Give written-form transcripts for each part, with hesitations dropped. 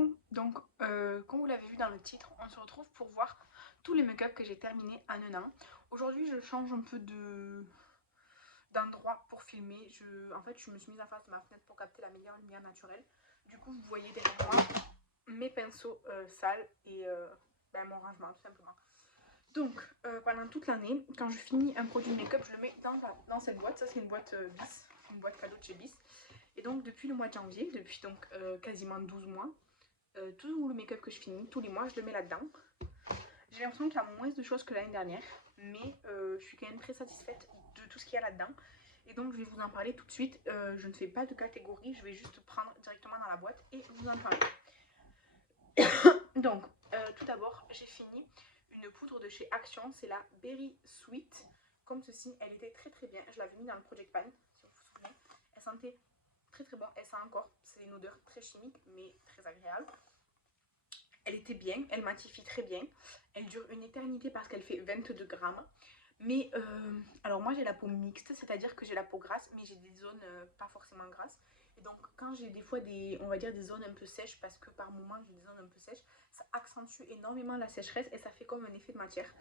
Coucou, donc comme vous l'avez vu dans le titre, on se retrouve pour voir tous les make-up que j'ai terminés en un an. Aujourd'hui je change un peu d'endroit pour filmer. En fait je me suis mise en face de ma fenêtre pour capter la meilleure lumière naturelle. Du coup vous voyez derrière moi mes pinceaux sales et mon rangement tout simplement. Donc pendant toute l'année, quand je finis un produit make-up, je le mets dans cette boîte. Ça c'est une boîte Bis, une boîte cadeau de chez Bis. Et donc depuis le mois de janvier, depuis donc quasiment 12 mois, tout le make-up que je finis, tous les mois, je le mets là-dedans. J'ai l'impression qu'il y a moins de choses que l'année dernière, mais je suis quand même très satisfaite de tout ce qu'il y a là-dedans. Et donc je vais vous en parler tout de suite. Je ne fais pas de catégorie, je vais juste prendre directement dans la boîte et vous en parler. Donc tout d'abord, j'ai fini une poudre de chez Action, c'est la Berry Sweet. Comme ceci, elle était très très bien. Je l'avais mis dans le Project Pan, si vous vous souvenez. Elle sentait très très bon, elle sent encore. C'est une odeur très chimique, mais très agréable. Elle était bien, elle matifie très bien. Elle dure une éternité parce qu'elle fait 22 grammes. Mais alors moi j'ai la peau mixte, c'est-à-dire que j'ai la peau grasse, mais j'ai des zones pas forcément grasses. Et donc quand j'ai des fois on va dire des zones un peu sèches, parce que par moment j'ai des zones un peu sèches, ça accentue énormément la sécheresse et ça fait comme un effet de matière.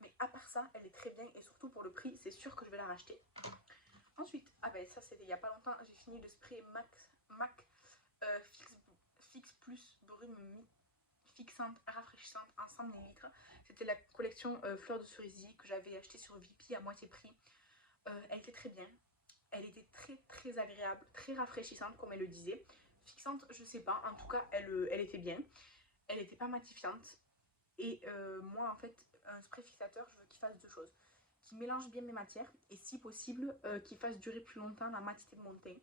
Mais à part ça, elle est très bien et surtout pour le prix, c'est sûr que je vais la racheter. Ensuite, ah ben ça c'était il y a pas longtemps, j'ai fini le spray MAC Fix Plus Brume fixante, rafraîchissante en 100 ml. C'était la collection Fleur de Cerisier que j'avais acheté sur Vipi à moitié prix. Elle était très bien. Elle était très très agréable, très rafraîchissante comme elle le disait. Fixante, je sais pas, en tout cas elle était bien. Elle était pas matifiante. Et moi en fait, un spray fixateur, je veux qu'il fasse deux choses. Qu'il mélange bien mes matières et si possible, qu'il fasse durer plus longtemps la matité de mon teint.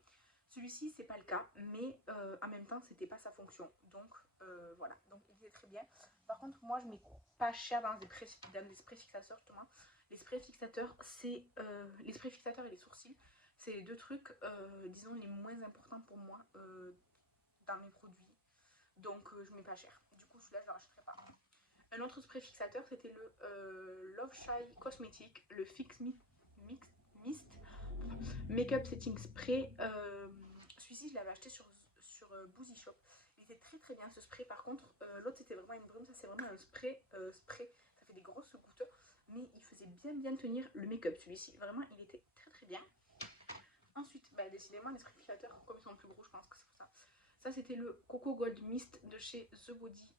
Celui-ci, c'est pas le cas, mais en même temps, c'était pas sa fonction. Donc voilà, donc il était très bien. Par contre, moi, je mets pas cher dans des sprays fixateurs, justement. Les sprays fixateurs, c'est les sprays fixateurs et les sourcils, c'est les deux trucs, disons, les moins importants pour moi dans mes produits. Donc je mets pas cher. Du coup, celui-là, je le rachèterai pas. Un autre spray fixateur, c'était le Love Shy Cosmetic, le Fix Mist Makeup Setting Spray. Celui-ci, je l'avais acheté sur Boozy Shop. Il était très très bien ce spray. Par contre, l'autre c'était vraiment une brume. Ça, c'est vraiment un spray. Ça fait des grosses gouttes. Mais il faisait bien tenir le make-up. Celui-ci, vraiment, il était très très bien. Ensuite, décidément, les sprays fixateurs, comme ils sont plus gros, je pense que c'est pour ça. Ça, c'était le Coco Gold Mist de chez The Body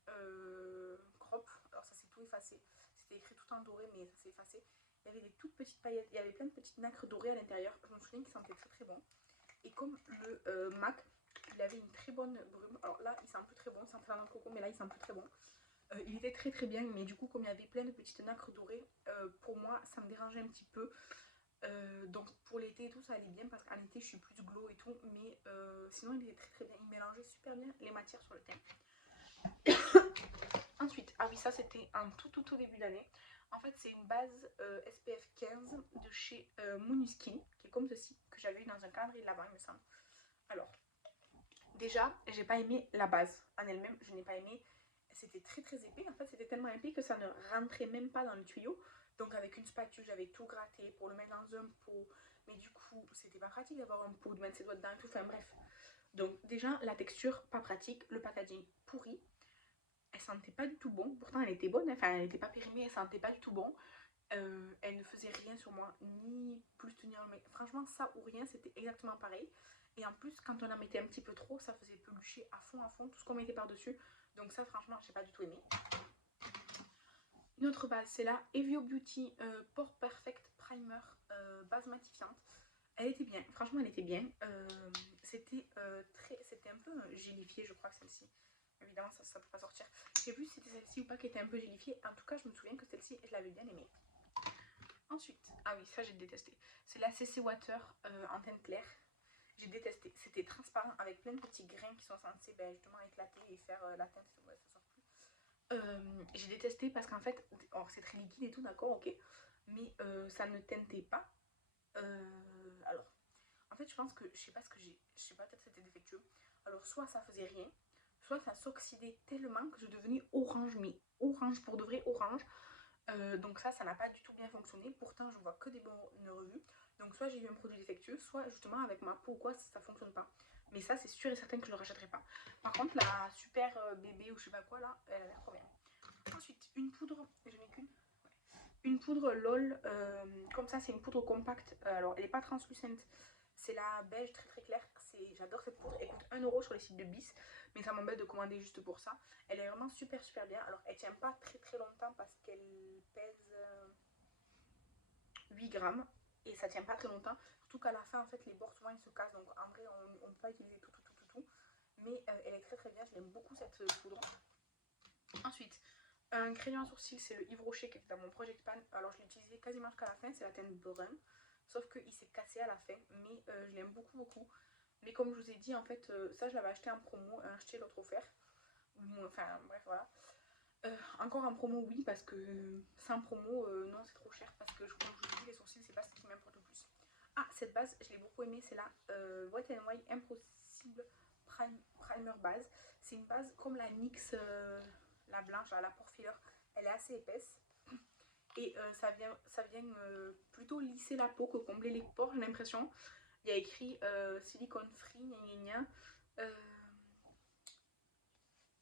Crop. Alors, ça s'est tout effacé. C'était écrit tout en doré, mais ça s'est effacé. Il y avait des toutes petites paillettes, il y avait plein de petites nacres dorées à l'intérieur. Je me souviens qu'il sentait très très bon. Et comme le MAC, il avait une très bonne brume. Alors là, il sent plus très bon, il sentait la noix de coco, mais là, il sent plus très bon. Il était très très bien, mais du coup, comme il y avait plein de petites nacres dorées, pour moi, ça me dérangeait un petit peu. Donc pour l'été et tout, ça allait bien parce qu'en été, je suis plus glow et tout. Mais sinon, il était très très bien. Il mélangeait super bien les matières sur le teint. Ensuite, ah oui, ça c'était un tout début d'année. En fait, c'est une base SPF 15 de chez Moonuskin, qui est comme ceci, que j'avais eu dans un calendrier de là-bas, il me semble. Alors, déjà, j'ai pas aimé la base en elle-même, je n'ai pas aimé. C'était très très épais, en fait, c'était tellement épais que ça ne rentrait même pas dans le tuyau. Donc, avec une spatule, j'avais tout gratté pour le mettre dans un pot. Mais du coup, c'était pas pratique d'avoir un pot, de mettre ses doigts dedans et tout. Enfin, bref. Donc, déjà, la texture, pas pratique. Le packaging, pourri. Elle sentait pas du tout bon. Pourtant, elle était bonne. Enfin, elle n'était pas périmée, elle sentait pas du tout bon. Elle ne faisait rien sur moi, ni plus tenir le make. Franchement, ça ou rien, c'était exactement pareil. Et en plus, quand on la mettait un petit peu trop, ça faisait pelucher à fond, tout ce qu'on mettait par-dessus. Donc ça, franchement, j'ai pas du tout aimé. Une autre base, c'est la Evio Beauty Pore Perfect Primer base matifiante. Elle était bien, franchement, elle était bien. C'était un peu gélifié, je crois que celle-ci. Évidemment, ça peut pas sortir. Je sais plus si c'était celle-ci ou pas qui était un peu gélifiée. En tout cas, je me souviens que celle-ci, je l'avais bien aimée. Ensuite, ah oui, ça j'ai détesté. C'est la CC Water en teinte claire. J'ai détesté. C'était transparent avec plein de petits grains qui sont censés justement éclater et faire la teinte. Ouais, ça sort plus. J'ai détesté parce qu'en fait, c'est très liquide et tout, d'accord, ok. Mais ça ne teintait pas. Alors, en fait, je pense que, je sais pas ce que j'ai. Je sais pas, peut-être c'était défectueux. Alors, soit ça faisait rien, soit ça s'oxydait tellement que je devenais orange, mais orange pour de vrai, orange. Donc ça n'a pas du tout bien fonctionné. Pourtant, je vois que des bonnes revues. Donc soit j'ai eu un produit défectueux, soit justement avec ma peau ou quoi, ça fonctionne pas. Mais ça, c'est sûr et certain que je ne le rachèterai pas. Par contre, la super bébé ou je sais pas quoi là, elle a l'air trop bien. Ensuite, une poudre, j'en ai qu'une. Une poudre LOL, comme ça, c'est une poudre compacte. Alors, elle n'est pas translucente, c'est la beige très très claire. J'adore cette poudre. Elle coûte 1 euro sur les sites de Bis, mais ça m'embête de commander juste pour ça. Elle est vraiment super super bien. Alors, elle tient pas très très longtemps parce qu'elle pèse 8 grammes et ça tient pas très longtemps. Surtout qu'à la fin, en fait, les bords souvent ils se cassent. Donc, en vrai, on ne peut pas utiliser tout. Mais elle est très très bien. Je l'aime beaucoup cette poudre. Ensuite, un crayon à sourcils, c'est le Yves Rocher qui était dans mon Project Pan. Alors je l'ai utilisé quasiment jusqu'à la fin, c'est la teinte brun. Sauf qu'il s'est cassé à la fin, mais je l'aime beaucoup beaucoup. Mais comme je vous ai dit, en fait, ça je l'avais acheté en promo, un acheté l'autre offert. Enfin bref, voilà. Encore en promo, oui, parce que sans promo, non, c'est trop cher. Parce que comme je vous ai dit, les sourcils, c'est pas ce qui m'importe le plus. Ah, cette base, je l'ai beaucoup aimée, c'est la Wet n Wild Impossible Primer Base. C'est une base comme la NYX, la blanche, la pore filler, elle est assez épaisse. Et ça vient plutôt lisser la peau que combler les pores, j'ai l'impression. Il y a écrit silicone free, gna gna gna.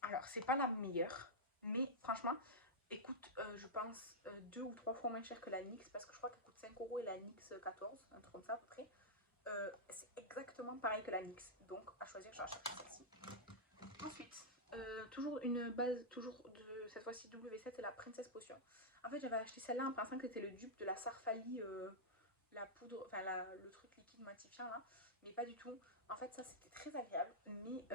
Alors, c'est pas la meilleure, mais franchement, elle coûte, je pense, 2 ou 3 fois moins cher que la NYX, parce que je crois qu'elle coûte 5 euros et la NYX 14, un truc comme ça à peu près. C'est exactement pareil que la NYX, donc à choisir, j'achète celle-ci. Ensuite, toujours une base, toujours de cette fois-ci W7, c'est la Princess Potion. En fait, j'avais acheté celle-là en pensant que c'était le dupe de la Sarfali, la poudre, enfin le truc liquide matifiant là, mais pas du tout. En fait, ça c'était très agréable, mais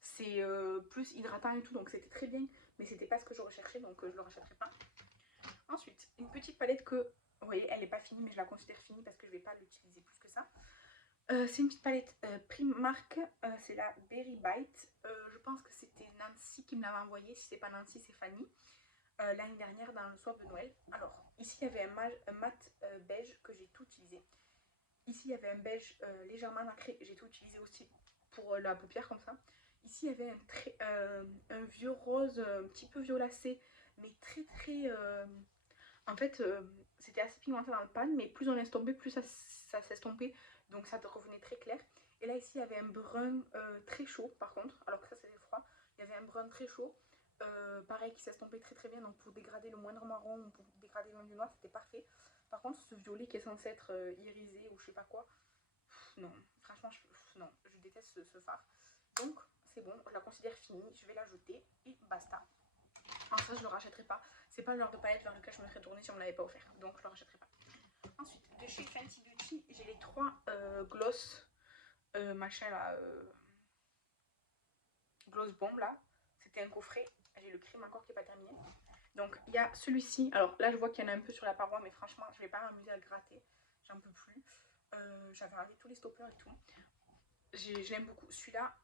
c'est plus hydratant et tout, donc c'était très bien, mais c'était pas ce que je recherchais, donc je le rachèterai pas. Ensuite, une petite palette que, vous voyez, elle n'est pas finie, mais je la considère finie parce que je vais pas l'utiliser plus que ça. C'est une petite palette Primark, c'est la Berry Bite. Je pense que c'était Nancy qui me l'avait envoyée. Si c'est pas Nancy, c'est Fanny. L'année dernière dans le swap de Noël. Alors, ici il y avait un mat beige que j'ai tout utilisé. Ici il y avait un beige légèrement nacré, j'ai tout utilisé aussi pour la paupière comme ça. Ici il y avait un vieux rose un petit peu violacé, mais très très... En fait, c'était assez pigmenté dans le pan, mais plus on estompait, plus ça s'estompait. Donc ça revenait très clair. Et là, ici, il y avait un brun très chaud, par contre, alors que ça, c'était froid. Il y avait un brun très chaud, pareil, qui s'estompait très très bien. Donc pour dégrader le moindre marron, ou pour dégrader même du noir, c'était parfait. Par contre, ce violet qui est censé être irisé ou je sais pas quoi, non, franchement, non, je déteste ce fard. Donc, c'est bon, je la considère finie. Je vais la jeter et basta. Alors ça, je le rachèterai pas. C'est pas le genre de palette vers lequel je me serais tournée si on me l'avait pas offert. Donc je le rachèterai pas. Ensuite, de chez Fenty Beauty, j'ai les 3 gloss machin là. Gloss bomb là. C'était un coffret. J'ai le crème encore qui n'est pas terminé. Donc il y a celui-ci. Alors là, je vois qu'il y en a un peu sur la paroi, mais franchement, je vais pas m'amuser à le gratter. J'en peux plus. J'avais regardé tous les stoppers et tout. Je l'aime beaucoup. Celui-là,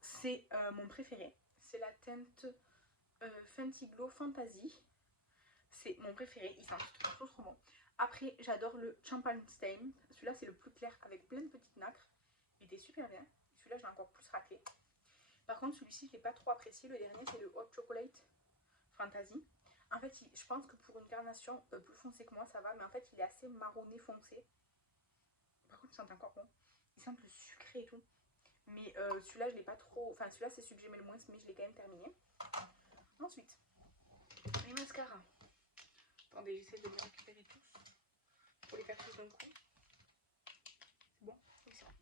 c'est mon préféré. C'est la teinte Fenty Glow Fantasy. C'est mon préféré, il sent trop trop bon. Après, j'adore le Champagne Stain. Celui-là, c'est le plus clair avec plein de petites nacres. Il était super bien. Celui-là, j'ai encore plus raclé. Par contre, celui-ci, je ne l'ai pas trop apprécié. Le dernier, c'est le Hot Chocolate Fantasy. En fait, je pense que pour une carnation plus foncée que moi, ça va. Mais en fait, il est assez marronné foncé. Par contre, il sent encore bon. Il sent le sucré et tout. Mais celui-là, je l'ai pas trop... Enfin, celui-là, c'est celui que j'aimais le moins, mais je l'ai quand même terminé. Ensuite, les mascaras. Attendez, j'essaie de les récupérer tous pour les faire tous d'un coup. C'est bon? Oui, c'est bon.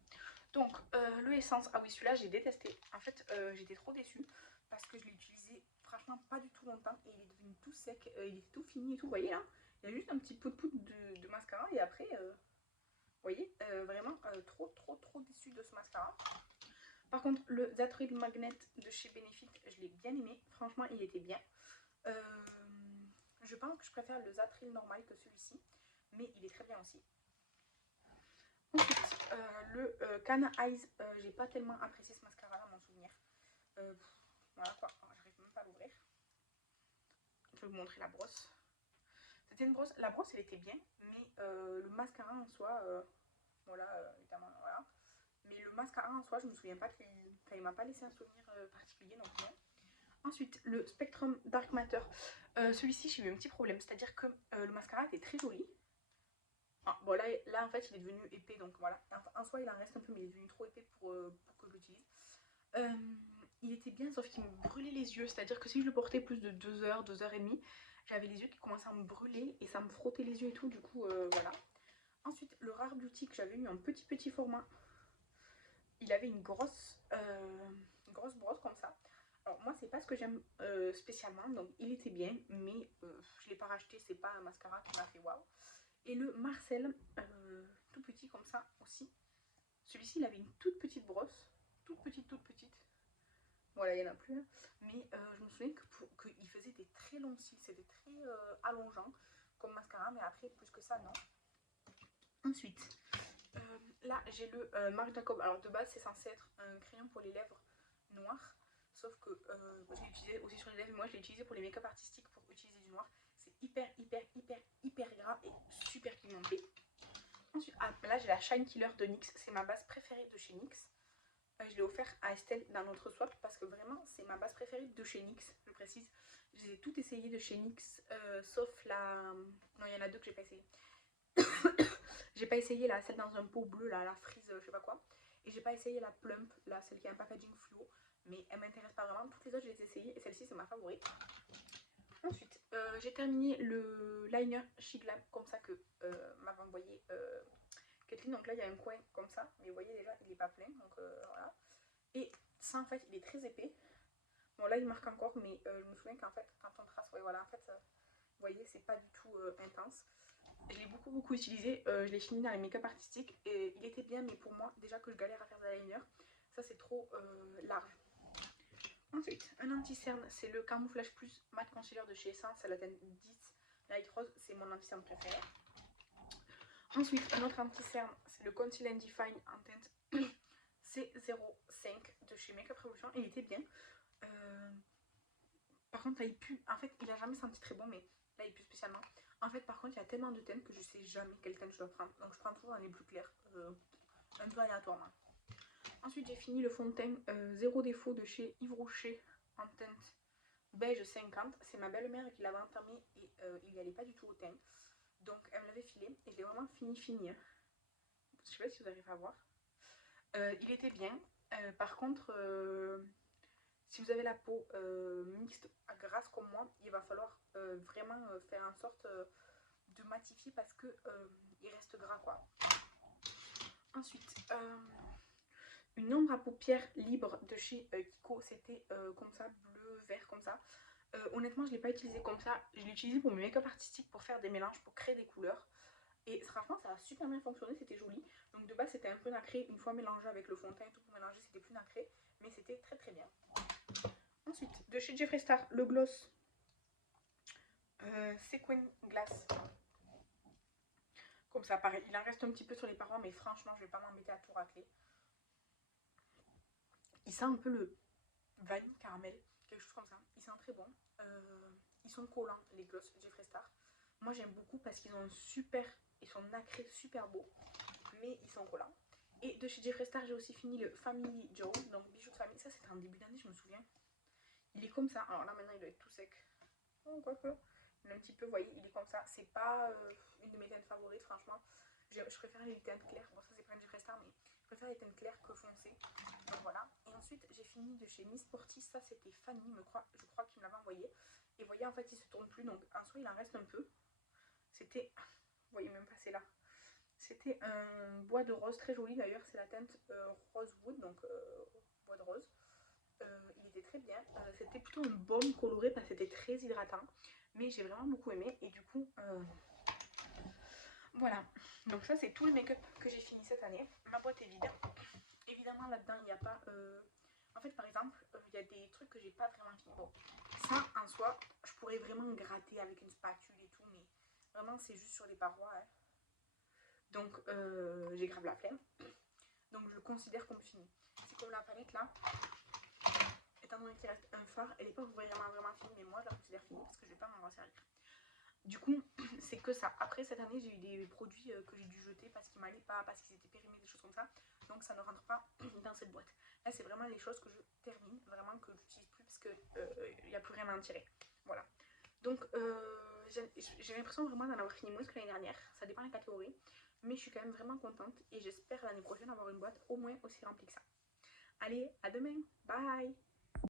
Donc, le Essence. Ah oui, celui-là, j'ai détesté. En fait, j'étais trop déçue parce que je l'ai utilisé franchement pas du tout longtemps et il est devenu tout sec. Il est tout fini et tout. Vous voyez là? Il y a juste un petit pout de mascara et après, vous voyez, vraiment trop déçue de ce mascara. Par contre, le Zatril Magnet de chez Benefit, je l'ai bien aimé. Franchement, il était bien. Je pense que je préfère le Zatril normal que celui-ci, mais il est très bien aussi. Ensuite, le Cana Eyes, j'ai pas tellement apprécié ce mascara là, à mon souvenir. Voilà quoi, j'arrive même pas à l'ouvrir. Je vais vous montrer la brosse. C'était une brosse, la brosse elle était bien, mais le mascara en soi, voilà, évidemment, voilà. Mais le mascara en soi, je me souviens pas qu'il m'a pas laissé un souvenir particulier, donc non. Ensuite, le Spectrum Dark Matter. Celui-ci, j'ai eu un petit problème. C'est-à-dire que le mascara était très joli. Ah, bon là en fait il est devenu épais donc voilà. En soi il en reste un peu mais il est devenu trop épais pour que je l'utilise. Il était bien sauf qu'il me brûlait les yeux. C'est à dire que si je le portais plus de 2 heures, 2 heures et demie, j'avais les yeux qui commençaient à me brûler et ça me frottait les yeux et tout du coup voilà. Ensuite le Rare Beauty que j'avais eu en petit format. Il avait une grosse brosse comme ça. Alors moi c'est pas ce que j'aime spécialement donc il était bien mais je l'ai pas racheté, c'est pas un mascara qui m'a fait waouh. Et le Marcel, tout petit comme ça aussi. Celui-ci, il avait une toute petite brosse. Toute petite, toute petite. Voilà, il n'y en a plus. Hein. Mais je me souviens qu'il faisait des très longs cils. C'était très allongeant comme mascara. Mais après, plus que ça, non. Ensuite, là, j'ai le Marc Jacob. Alors, de base, c'est censé être un crayon pour les lèvres noir. Sauf que je l'ai utilisé aussi sur les lèvres. Moi, je l'ai utilisé pour les make-up artistiques pour utiliser du noir. C'est hyper gras et super pigmenté. Ensuite, là j'ai la Shine Killer de NYX, c'est ma base préférée de chez NYX. Je l'ai offert à Estelle dans notre swap parce que vraiment c'est ma base préférée de chez NYX, je précise. J'ai tout essayé de chez NYX sauf la... Non, il y en a deux que j'ai pas essayé. J'ai pas essayé celle dans un pot bleu, la frise, je sais pas quoi. Et j'ai pas essayé la plump, là, celle qui a un packaging fluo. Mais elle m'intéresse pas vraiment. Toutes les autres, je les ai essayées et celle-ci, c'est ma favorite. Ensuite, j'ai terminé le liner Chic Lab comme ça que m'avait envoyé Kathleen. Donc là, il y a un coin comme ça. Mais vous voyez déjà, il n'est pas plein. Donc voilà. Et ça, en fait, il est très épais. Bon, là, il marque encore. Mais je me souviens qu'en fait, quand on trace, ouais, voilà, en fait, vous voyez, c'est pas du tout intense. Je l'ai beaucoup utilisé. Je l'ai fini dans les make-up artistiques. Et il était bien, mais pour moi, déjà que je galère à faire de l'eyeliner, ça, c'est trop large. Ensuite, un anti-cerne, c'est le Camouflage Plus Matte Concealer de chez Essence, c'est la teinte 10 Light Rose, c'est mon anti-cerne préféré. Ensuite, un autre anti-cerne, c'est le Conceal and Define en teinte C05 de chez Makeup Revolution, il était bien. Par contre, là il pue, en fait, il a jamais senti très bon, mais là il pue spécialement. En fait, par contre, il y a tellement de teintes que je sais jamais quelle teinte je dois prendre, donc je prends toujours dans les plus clairs, un peu aléatoirement. Ensuite, j'ai fini le fond de teint Zéro Défaut de chez Yves Rocher en teinte beige 50. C'est ma belle-mère qui l'avait entamé et il n'y allait pas du tout au teint. Donc, elle me l'avait filé et je l'ai vraiment fini. Hein. Je sais pas si vous arrivez à voir. Il était bien. Par contre, si vous avez la peau mixte grasse comme moi, il va falloir vraiment faire en sorte de matifier parce que il reste gras quoi. Ensuite, une ombre à paupières libre de chez Kiko, c'était comme ça, bleu, vert comme ça. Honnêtement, je ne l'ai pas utilisé comme ça, je l'ai utilisé pour mes make-up artistiques, pour faire des mélanges, pour créer des couleurs. Et franchement, ça a super bien fonctionné, c'était joli. Donc de base, c'était un peu nacré, une fois mélangé avec le fond de teint et tout pour mélanger, c'était plus nacré. Mais c'était très bien. Ensuite, de chez Jeffree Star, le gloss Sequin Glass. Comme ça, pareil, il en reste un petit peu sur les parois, mais franchement, je vais pas m'embêter à tout racler. Il sent un peu le vanille caramel, quelque chose comme ça. Ils sont très bons. Ils sont collants, les gloss Jeffree Star. Moi, j'aime beaucoup parce qu'ils ont ils sont nacrés, super beaux, mais ils sont collants. Et de chez Jeffree Star, j'ai aussi fini le Family Joe, donc bijoux de famille. Ça, c'était en début d'année, je me souviens. Il est comme ça. Alors là, maintenant, il doit être tout sec. Oh, quoique. Il est un petit peu, vous voyez, il est comme ça. C'est pas une de mes teintes favorites, franchement. Je préfère les teintes claires. Bon, ça, c'est pas une Jeffree Star, mais je préfère les teintes claires que foncées. Donc voilà. Et ensuite, j'ai fini de chez Miss Sporty. Ça, c'était Fanny, je crois qu'il me l'avait envoyé. Et vous voyez, en fait, il se tourne plus. Donc, en soi, il en reste un peu. C'était, vous voyez même pas, c'est là. C'était un bois de rose très joli d'ailleurs. C'est la teinte Rosewood, donc bois de rose. Il était très bien. C'était plutôt un baume coloré parce que c'était très hydratant. Mais j'ai vraiment beaucoup aimé. Et du coup, voilà. Donc ça, c'est tout le make-up que j'ai fini cette année. Ma boîte est vide. Évidemment, là-dedans, il n'y a pas... En fait, par exemple, il y a des trucs que j'ai pas vraiment fini. Bon, ça, en soi, je pourrais vraiment gratter avec une spatule et tout. Mais vraiment, c'est juste sur les parois. Hein. Donc, j'ai grave la flemme. Donc, je le considère comme fini. C'est comme la palette, là. Étant donné qu'il reste un phare, elle n'est pas vraiment finie, mais moi je la considère finie parce que je vais pas m'en resservir. Du coup, c'est que ça. Après cette année, j'ai eu des produits que j'ai dû jeter parce qu'ils m'allaient pas, parce qu'ils étaient périmés, des choses comme ça. Donc ça ne rentre pas dans cette boîte. Là, c'est vraiment les choses que je termine, vraiment que j'utilise plus parce qu'il n'y a plus rien à en tirer. Voilà. Donc j'ai l'impression vraiment d'en avoir fini moins que l'année dernière. Ça dépend de la catégorie. Mais je suis quand même vraiment contente et j'espère l'année prochaine avoir une boîte au moins aussi remplie que ça. Allez, à demain. Bye.